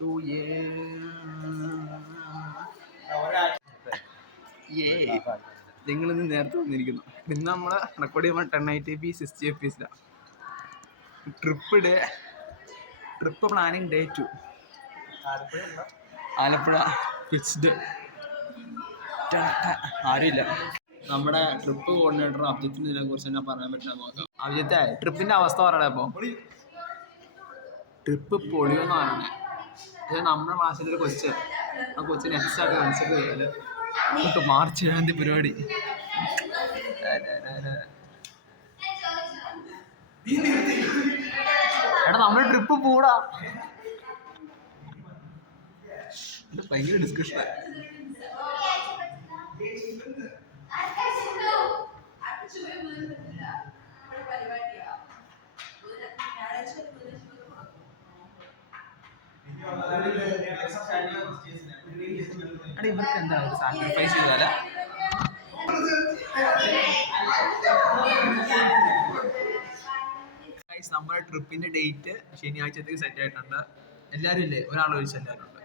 To നിങ്ങളിന്ന് നേരത്തെ വന്നിരിക്കുന്നു. ഇന്ന് നമ്മൾ റെക്കോർഡ് ചെയ്യുമ്പോൾ 1080p 60 FPS. Trip planning day 2 Alappuzha fixed. ആരുമില്ല. നമ്മുടെ ട്രിപ്പ് കോർഡിനേറ്റർ അഭിജിത്തിനെ കുറിച്ച് തന്നെ പറയാൻ പറ്റില്ല. നോക്കാം. അഭിജിത്തെ, ട്രിപ്പിന്റെ അവസ്ഥ പറയണേ. അപ്പോൾ ട്രിപ്പ് പൊളിയൊന്നും പറയണേ. പക്ഷേ നമ്മുടെ ക്ലാസ്സിലൊരു കൊച്ച്, ആ കൊച്ചിന് എക്സാക്ട് കൺസെപ്റ്റ് ചെയ്താല് നമുക്ക് മാർച്ച് 7 പരിപാടി. എടാ നമ്മുടെ ട്രിപ്പ് പോടാ. ഭയങ്കര ഡിസ്കഷൻ. ഇവർക്ക് എന്താ സാക്രിഫൈസ് ചെയ്താല നമ്മുടെ ട്രിപ്പിന്റെ ഡേറ്റ് ശനിയാഴ്ചത്തേക്ക് സെറ്റ് ആയിട്ടുണ്ട്. എല്ലാവരും ഇല്ലേ? ഒരാൾ ഒഴിച്ച് എല്ലാവരും ഉണ്ട്.